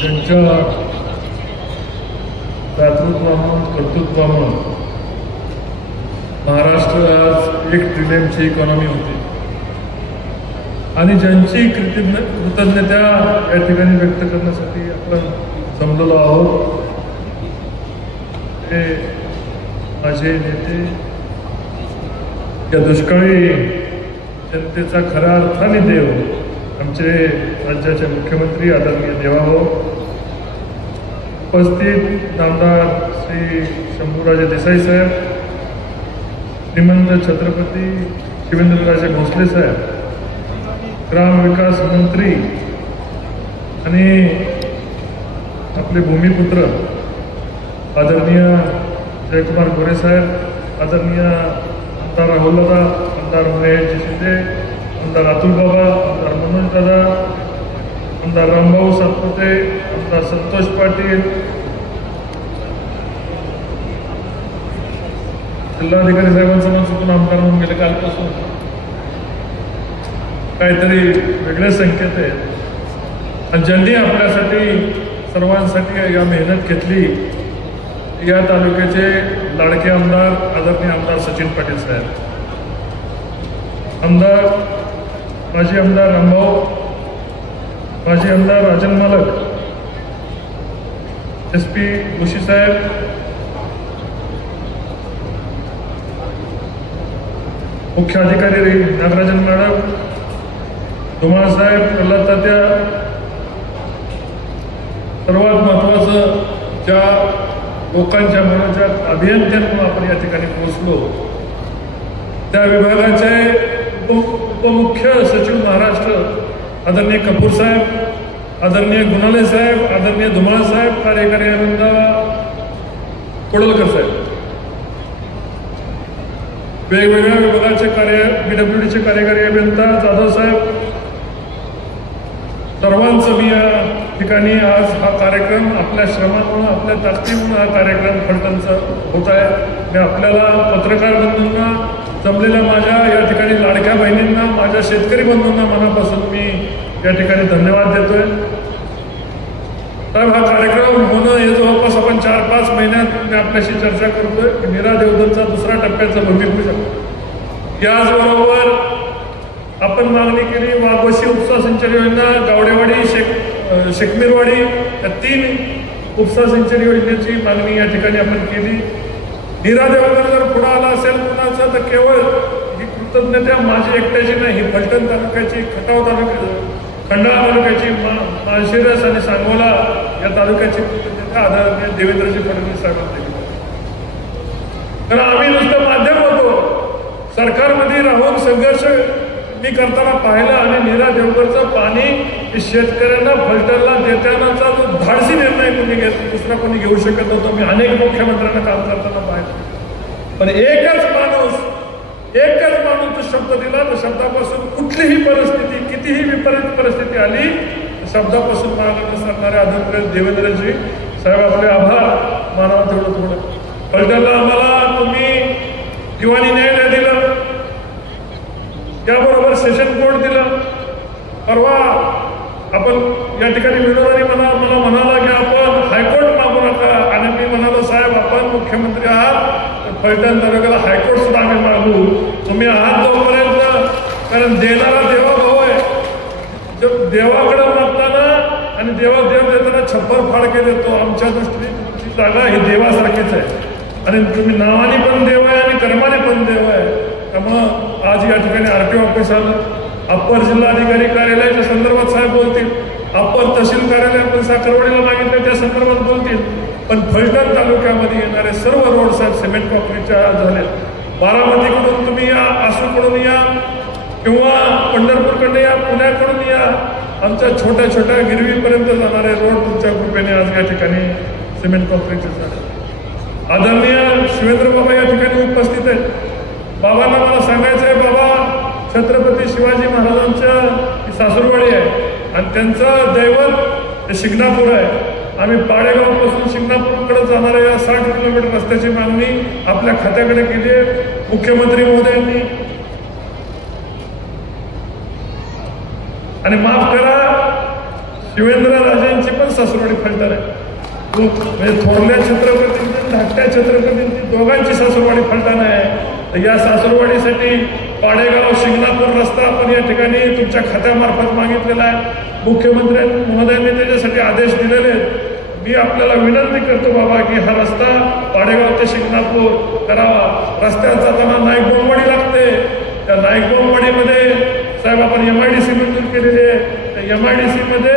त्यांच्या दातृत्वामुळे कर्तृत्वामुळे महाराष्ट्र आज 1 ट्रिलियनची इकॉनॉमी होती आणि ज्यांची कृतज्ञता या ठिकाणी व्यक्त करण्यासाठी आपण जमलेलो आहोत ते माझे नेते, या दुष्काळी जनतेचा खऱ्या अर्थाने देव आमचे राज्याचे मुख्यमंत्री आदरणीय देवाभाऊ, उपस्थित नामदार श्री शंभूराजे देसाई साहेब, श्रीमंत छत्रपती शिवेंद्रराजे भोसले साहेब, ग्रामविकास मंत्री आणि आपले भूमिपुत्र आदरणीय जयकुमार गोरे साहेब, आदरणीय आमदार राहुलदादा, आमदार महेश शिंदे, आमदार अतुल बाबा, आमदार मनोज दादा, आमदार रामभाऊ सातपुते, आमदार संतोष पाटील, जिल्हाधिकारी साहेबांचं मन चुकून आमदार म्हणून गेले कालपासून, काहीतरी वेगळे संकेत आहेत आणि ज्यांनी आपल्यासाठी सर्वांसाठी या मेहनत घेतली या तालुक्याचे लाडके आमदार आदरणीय आमदार सचिन पाटील साहेब, आमदार माजी आमदार रामभाऊ, माजी आमदार राजन मालक, SP जोशी साहेब, मुख्य अधिकारी नागराजन मॅडम, धुमाळ साहेब, प्रल्हाद तात्या, सर्वात महत्वाचं ज्या लोकांच्या मनाच्या अभियंत्यांना आपण या ठिकाणी पोहोचलो त्या विभागाचे उपमुख्य सचिव महाराष्ट्र आदरणीय कपूर साहेब, आदरणीय गुणाले साहेब, आदरणीय धुमाळ साहेब, कार्यकारी अभियंता कोडलकर साहेब, वेगवेगळ्या विभागाचे BWDचे कार्यकारी अभियंता जाधव साहेब, सर्वांचं मी या ठिकाणी आज हा कार्यक्रम आपल्या श्रमामुळे आपल्या ताकदीमुळे हा कार्यक्रम फलटणचा होत आहे. मी आपल्याला पत्रकार बंधूंना, जमलेल्या माझ्या या ठिकाणी लाडक्या बहिणींना, माझ्या शेतकरी बंधूंना मनापासून मी या ठिकाणी धन्यवाद देतोय. तर हा कार्यक्रम होणं हे जवळपास आपण 4-5 महिन्यात मी आपल्याशी चर्चा करतोय की नीरा देवधनचा 2रा टप्प्याचा भूमिपूजन. याचबरोबर आपण मागणी केली वाघोशी उपसा सिंचन योजना, गावडेवाडी, शेकमीरवाडी या 3 उपसा सिंचन योजनेची मागणी या ठिकाणी आपण केली. नीरा देवधन जर पुढे आला असेल कुणाचं तर केवळ ही कृतज्ञता माझी एकट्याची नाही, ही फलटण तालुक्याची, खटाव तालुक्याची, खंडाळा तालुक्याची, माळशिरस आणि सांगोला या तालुक्याची कृतज्ञता आदरणीय देवेंद्रजी फडणवीस साहेबांनी दिली. कारण आम्ही नुसतं माध्यम होतो, सरकारमध्ये राहून संघर्ष मी करताना पाहिलं आणि नीरा देवधनचं पाणी शेतकऱ्यांना फलटणला देतानाचा जो धाडसी निर्णय दुसरा कोणी घेऊ शकत नव्हतं. मी अनेक मुख्यमंत्र्यांना काम करताना पाहिलं, पण एकच माणूस तो शब्द दिला, तर शब्दापासून कुठलीही परिस्थिती, कितीही विपरीत परिस्थिती आली, शब्दापासून मागे सरणारे आदरणीय देवेंद्रजी साहेब आपले आभार मानावं तेवढं थोडं. फलटणला आम्हाला तुम्ही दिवाणी न्यायालय दिलं, त्याबरोबर सेशन कोर्ट दिलं. परवा आपण या ठिकाणी विनोदानी मला म्हणाला की आपण हायकोर्ट मागू नका, आणि मी म्हणालो साहेब आपण मुख्यमंत्री आहात, फलटण तालुक्याला हायकोर्ट सुद्धा आम्ही मागू, तुम्ही आहात जोपर्यंत. कारण देणारा देवाभाऊ आहे. जर देवाकडे मागताना आणि देव देताना छप्पर फाडके देतो. आमच्या दृष्टीने तुमची जागा ही देवासारखीच आहे आणि तुम्ही नावाने पण देव आहे आणि कर्माने पण देव आहे. त्यामुळं आज या ठिकाणी RTO ऑफिस आलं, अप्पर जिल्हाधिकारी कार्यालयाच्या संदर्भात साहेब बोलतील, अप्पर तहसील कार्यालय आपण साखरवाडीला मागितलं त्या संदर्भात बोलतील. पण फलटण तालुक्यामध्ये येणारे सर्व रोड साहेब सिमेंट कॉन्क्रीटच्या झाले. बारामतीकडून तुम्ही या, आसूकडून या किंवा पंढरपूरकडे या, पुण्याकडून या, आमच्या छोट्या छोट्या गिरवीपर्यंत जाणारे रोड तुमच्या कृपेने आज या ठिकाणी सिमेंट कॉन्क्रीटचे झाले. आदरणीय शिवेंद्र बाबा या ठिकाणी उपस्थित आहेत. बाबांना मला सांगायचं आहे, बाबा छत्रपती शिवाजी महाराजांच्या सासुरवाडी आहे आणि त्यांचं दैवत हे शिंगणापूर आहे. आम्ही पाडेगावपासून शिंगणापूरकडे जाणाऱ्या या 60 किलोमीटर रस्त्याची मागणी आपल्या खात्याकडे केली आहे मुख्यमंत्री महोदयांनी. आणि माफ करा, शिवेंद्रराजेंची पण पण सासरवाडी फलटण आहे. म्हणजे थोरल्या छत्रपतींची धाकट्या छत्रपतींची दोघांची सासरवाडी फलटण आहे. तर या सासरवाडीसाठी पाडेगाव शिंगणापूर रस्ता आपण या ठिकाणी तुमच्या खात्यामार्फत मागितलेला आहे. मुख्यमंत्री महोदयांनी त्याच्यासाठी आदेश दिलेले आहेत. मी आपल्याला विनंती करतो बाबा की हा रस्ता पाडेगाव ते शिंगणापूर करावा. रस्त्यात जाताना नाईक बोंबवाडी लागते. त्या नाईक बोंबवाडीमध्ये साहेब आपण MIDC मंजूर केलेली आहे. त्या MIDC मध्ये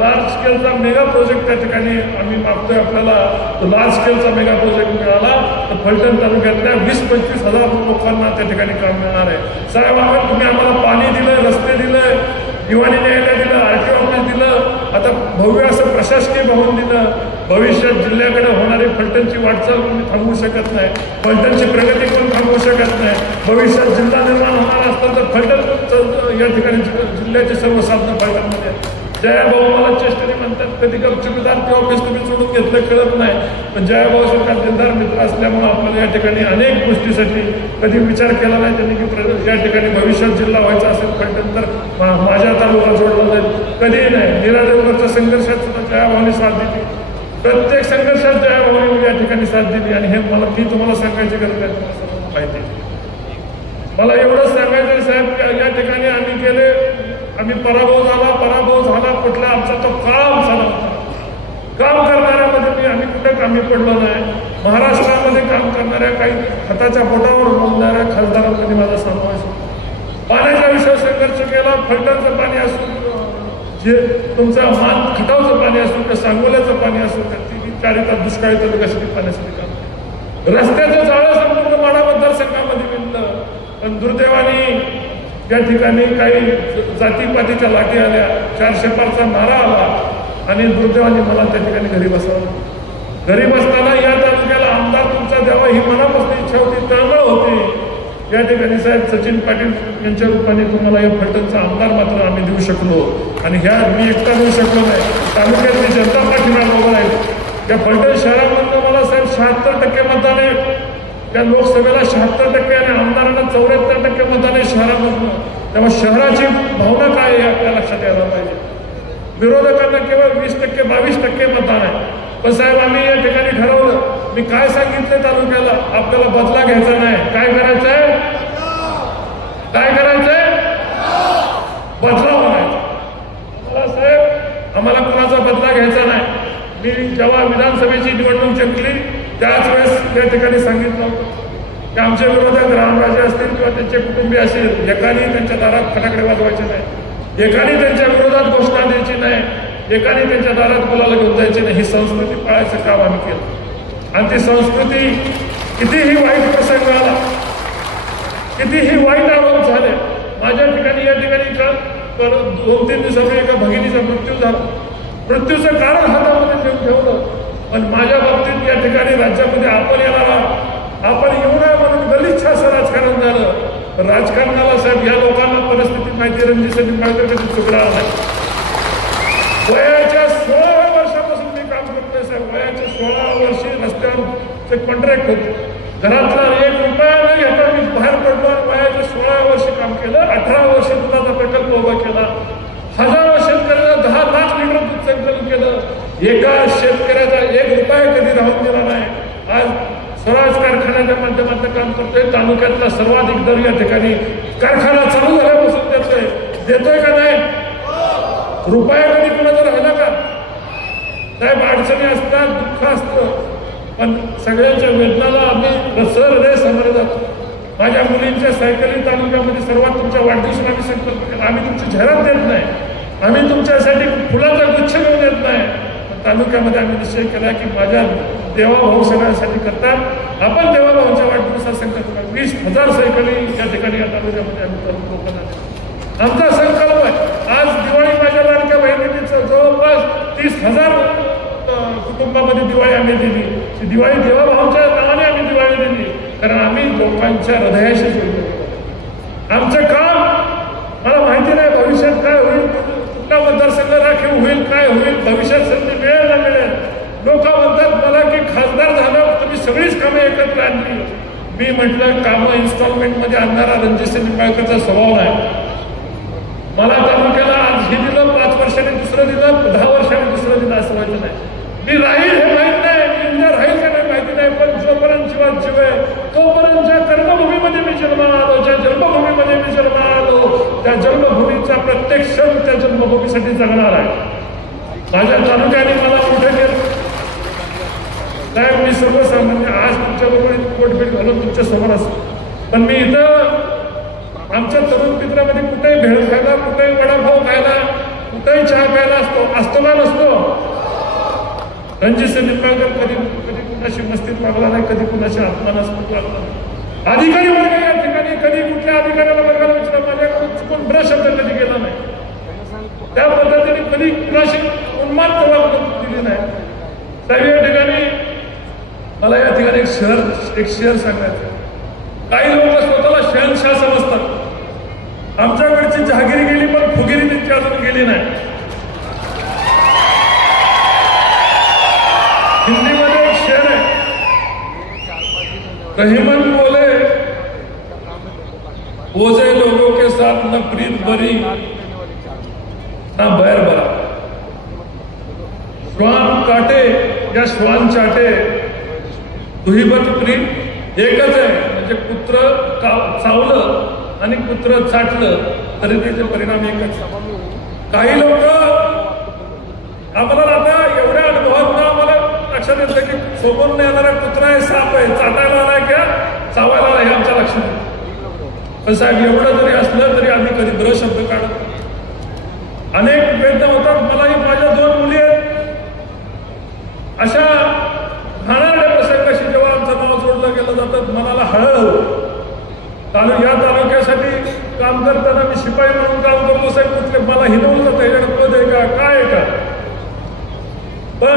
लार्ज स्केलचा मेगा प्रोजेक्ट त्या ठिकाणी आम्ही मागतोय. आपल्याला तो लार्ज स्केलचा मेगा प्रोजेक्ट मिळाला तर फलटण तालुक्यातल्या 20-25 हजार लोकांना त्या ठिकाणी काम मिळणार आहे. साहेब आपण तुम्ही आम्हाला पाणी दिलं, रस्ते दिलं, दिवाणी न्यायालय दिलं, RTO ऑफिस दिलं, आता भव्य असं प्रशासकीय भवन दिलं. भविष्यात जिल्ह्याकडे होणारी फलटणची वाटचाल तुम्ही थांबवू शकत नाही. फलटणची प्रगती पण थांबवू शकत नाही. भविष्यात जिल्हा निर्माण होणार असतं तर फलटण या ठिकाणी जिल्ह्याची सर्व साधनं फलटणमध्ये. जयाभाऊ मला चेष्टेने म्हणतात कधी गपचुपीदार ते ऑफिस तुम्ही सोडून घेतलं कळत नाही. पण जयाभाऊ सरकार दिलदार मित्र असल्यामुळे आपल्याला या ठिकाणी अनेक गोष्टीसाठी कधी विचार केला नाही त्यांनी की या ठिकाणी भविष्यात जिल्हा व्हायचा असेल फलटण तर माझ्या तालुका जोडला जाईल. कधीही नाही. निरादेवरच्या संघर्षात सुद्धा जयाभाऊने साथ दिली. प्रत्येक संघर्षात जयाभाऊने या ठिकाणी साथ दिली. आणि हे मी तुम्हाला सांगायची गरज आहे माहिती. मला एवढंच सांगायचं साहेब या ठिकाणी आम्ही गेले, आम्ही पराभव झाला कुठला आमचा तो काम झाला. काम करणाऱ्यामध्ये आम्ही कुठे कमी पडलो नाही. महाराष्ट्रामध्ये काम करणाऱ्या काही हाताच्या बोटावर बोलणाऱ्या खासदारांमध्ये माझा समावेश होता. पाण्याच्या विषयावर संघर्ष केला. फलटणचं पाणी असो, जे तुमचं मान खटावचं पाणी असो किंवा सांगोल्याचं पाणी असो, ती चारिता दुष्काळी तालुक्यासाठी पाण्यासाठी काम. रस्त्याचं जाळं संपूर्ण माढा मतदारसंघामध्ये मिळतं. पण दुर्दैवाने या ठिकाणी काही जातीपातीच्या लाटी आल्या, 400 पारचा नारा आला आणि दुर्दैवाने मला त्या ठिकाणी घरी बसवलं. घरी बसताना या तालुक्याला आमदार तुमचा द्यावा ही मनापासून इच्छा होती, तळमळ होती. या ठिकाणी साहेब सचिन पाटील यांच्या रूपाने तुम्हाला या फलटणचा आमदार मात्र आम्ही देऊ शकलो. आणि ह्या मी एकटा देऊ शकलो नाही, तालुक्यातली जनता पाठीमागे आहे. या फलटण शहरामधनं मला साहेब 76% मतदान आहे. त्या लोकसभेला 76% आणि आमदारांना 74% मतदान आहे शहरामधनं. त्यामुळे शहराची भावना काय आहे आपल्या लक्षात यायला पाहिजे. विरोधकांना केवळ 20% 22% मतदान आहे. पण साहेब आम्ही या ठिकाणी ठरवलं, मी काय सांगितलं तालुक्याला, आपल्याला बदला घ्यायचा नाही. काय करायचंय? काय करायचंय? बदला म्हणायचा. आम्हाला साहेब आम्हाला कुणाचा बदला घ्यायचा नाही. मी जेव्हा विधानसभेची निवडणूक जिंकली त्याच वेळेस या ठिकाणी सांगितलं होतं की आमच्या विरोधात रामराजे असतील किंवा त्यांचे कुटुंबीय असेल, एकाने त्यांच्या दारात फटाकडे वाजवायचे नाही, एकाने त्यांच्या विरोधात घोषणा द्यायची नाही, एकाने त्यांच्या दारात मुलाला घेऊन जायचे नाही. ही संस्कृती पाळायचं काम आम्ही केलं. आणि ती संस्कृती कितीही वाईट प्रसंग आला, कितीही वाईट आरोप झाले. माझ्या ठिकाणी या ठिकाणी 2-3 दिवसापूर्वी एका भगिनीचा मृत्यू झाला. मृत्यूचं कारण हातामध्ये घेऊन ठेवलं. पण माझ्या बाबतीत या ठिकाणी राज्यामध्ये आपण येऊ नये म्हणून गलिच्छ असं राजकारण झालं. राजकारणाला साहेब या लोकांना परिस्थिती माहिती, रणजित निंबाळकर कधी चुकला नाही. वयाच्या 16व्या वर्षापासून मी काम करतोय साहेब. वयाच्या 16व्या वर्षी रस्त्यावर कॉन्ट्रॅक्ट होते. घरातला 1 रुपया न घेता मी बाहेर पडलो. वयाच्या 16व्या वर्षी काम केलं. 18 वर्ष दुधाचा प्रकल्प उभा केला. हजारो शेतकऱ्याला 10 लाख लिटर दूध संकलन केलं. एका शेतकऱ्याचा 1 रुपया कधी राहून दिला नाही. आज स्वराज कारखान्याच्या माध्यमातून काम करतोय. तालुक्यातला सर्वाधिक दर या ठिकाणी कारखाना चालू झाल्यापासून देतोय का नाही? रुपया कधी कुणाचा राहिला का? साहेब अडचणी असतात, दुःख असतं, पण सगळ्यांच्या वेदनाला आम्ही रे सामोरे जातो. माझ्या मुलींच्या सायकली तालुक्यामध्ये सर्वात तुमच्या वाढदिवसाला आम्ही संकल्प केला. आम्ही तुमची जाहिरात देत नाही, आम्ही तुमच्यासाठी फुलाचा गुच्छ घेऊन देत नाही. तालुक्यामध्ये आम्ही निश्चय केला की माझ्या देवाभाऊ सगळ्यांसाठी करतात. आपण देवाभाऊंच्या वाढदिवसाचा संकल्प करा. 20,000 सायकली या ठिकाणी या तालुक्यामध्ये आम्ही लोकांना आमचा संकल्प आहे. आज दिवाळी माझ्या लाडक्या बहिणीचं जवळपास 30,000 कुटुंबामध्ये दिवाळी आम्ही दिली. ती दिवाळी देवाभाऊंच्या नावाने आम्ही दिवाळी दिली, कारण आम्ही लोकांच्या हृदयाशी जोडलो. आमचं काम मला माहिती नाही भविष्यात काय होईल, कुठला मतदारसंघ राखीव होईल, काय होईल, भविष्यात संधी मिळेल ना मिळेल. लोक म्हणतात मला की खासदार झालं तुम्ही सगळीच कामं एकत्र आणली. मी म्हटलं कामं इन्स्टॉलमेंटमध्ये आणणारा रणजित निंबाळकरचा स्वभाव नाही. मला तालुक्याला आज हे दिलं, 5 वर्षांनी दुसरं दिलं, 10 वर्षांनी दुसरं दिलं. लोकांसाठी जगणार आहे. माझ्या तालुक्याने मला मोठे केलं साहेब. मी सर्वसामान्य आज तुमच्याबरोबर पोटभेट घालून तुमच्या समोर असतो, पण मी इथं आमच्या तरुण मित्रामध्ये कुठेही भेळ खायला, कुठेही वडापाव खायला, कुठेही चहा प्यायला असतो का नसतो? रणजित निंबाळकर कधी कुणाशी मस्तीत लागला नाही, कधी कुणाशी आत्मानास्पद लागला नाही. अधिकारी वर्ग या ठिकाणी कधी कुठल्या अधिकाऱ्याला वर्गाला विचारा, माझ्याकडून चुकून ब्र शब्द कधी गेला नाही. त्या पद्धतीने कधी कुणाशी उन्माद वागणूक दिली नाही. साहेब या ठिकाणी मला या ठिकाणी एक शेअर सांगायचं. काही लोक स्वतःला शहनशाह समजतात. आमच्याकडची जहागिरी गेली, पण फुगिरी त्यांची अजून गेली नाही. हिंदीमध्ये एक शेर आहे, रहीमन बोले ओझे लोगों के साथ न प्रीत भरी ना बैर भरा. श्वान काटे या श्वान चाटे दुहीबत प्रीत एकच आहे. म्हणजे कुत्र चावलं आणि कुत्र चाटलं तरी त्याचे परिणाम एकच. काही लोक आम्हाला आता एवढ्या अनुभवात आम्हाला लक्षात येतं की सोबत येणारा कुत्रा आहे, साप आहे, चाटायला आलाय किंवा चावायला आलाय हे आमच्या लक्षात येतं. पण साहेब एवढं जरी असलं तरी आम्ही कधी ब्र शब्द काढत. अनेक प्रयत्न होतात. मलाही माझ्या 2 मुली आहेत. अशा घाणारड्या प्रसंगाशी जेव्हा आमचं नाव जोडलं गेलं जातं मनाला हळहळ. या तालुक्यासाठी काम करताना मी शिपाई म्हणून काम करतो साहेब. कुठले मला हिनवलं जातं ह्याच्याकडे पद आहे का, काय आहे का? पण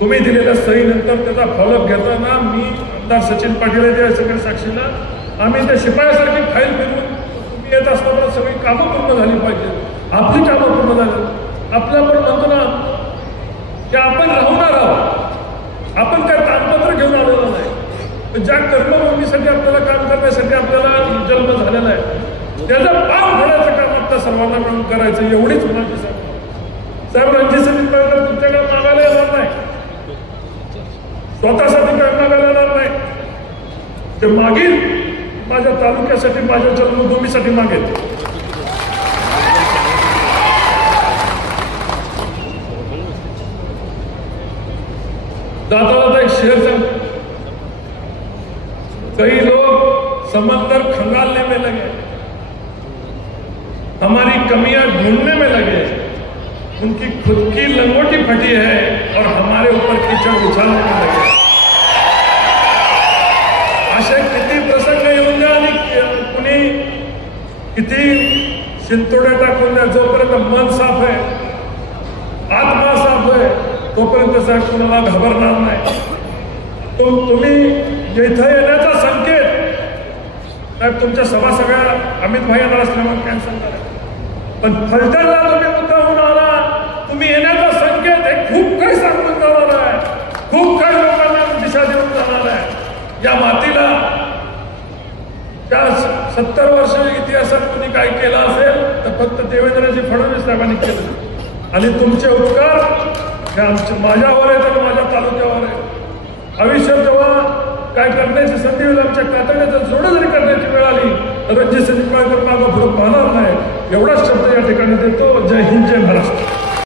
तुम्ही दिलेल्या सहीनंतर त्याचा फॉलोअप घेताना मी आमदार सचिन पाटील आहे त्या सगळ्या साक्षीला आम्ही त्या शिपायासारखी फाईल फिरून तुम्ही येत असताना सगळी कामं पूर्ण झाली पाहिजे. आपली कामं पूर्ण झाली. आपलं पण म्हणतो ना की आपण राहणार आहोत. आपण काय ताडपत्र घेऊन आलेलो नाही. ज्या कर्मभूमीसाठी आपल्याला काम करण्यासाठी आपल्याला जन्म झालेला आहे त्याचं पाव फोडायचं काम आपल्या सर्वांना मिळून करायचं एवढीच माझी साहेब. रणजित निंबाळकर तुमच्याकडे मागायला येणार नाही, स्वतःसाठी काय मागायला येणार नाही. ते मागील माझ्या तालुक्यासाठी, माझ्या जन्मभूमीसाठी मागेल. दादाला एक शेर सांगतो. कई लोग समंदर खंगालने में लगे, हमारी कमियां ढूंढने में लगे. उनकी खुद की लंगोटी फटी है और हमारे ऊपर कीचड़ उछालने में लगे. असे किती प्रसंग येऊन द्या आणि कुणी किती शिंतोडे टाकून द्या, जोपर्यंत मन साफ आहे, आत्मा साफ आहे, तोपर्यंत साहेब कुणाला घाबरणार नाही. तुम्ही इथं येण्याचा संकेत साहेब तुमच्या सभा सगळ्या अमित भाई येणार असल्यामुळे कॅन्सल झाला. पण फलटणला तुम्ही मुद्दाहून आला, तुम्ही येण्याचा संकेत हे खूप काही सांगून जाणार आहे, खूप काही लोकांना दिशा देऊन जाणार आहे. या मातीला त्या 70 वर्ष इतिहासात कोणी काय केलं असेल तर फक्त देवेंद्रजी फडणवीस साहेबांनी केलं. आणि तुमचे उपकार हे आमचे माझ्यावर आहेत आणि माझ्या तालुक्यावर आहे. आयुष्यात जेव्हा काय करण्याची संधी होईल, आमच्या कातड्याचं जोडं जरी करण्याची वेळ आली तर रणजित निंबाळकर मागं पुढं पाहणार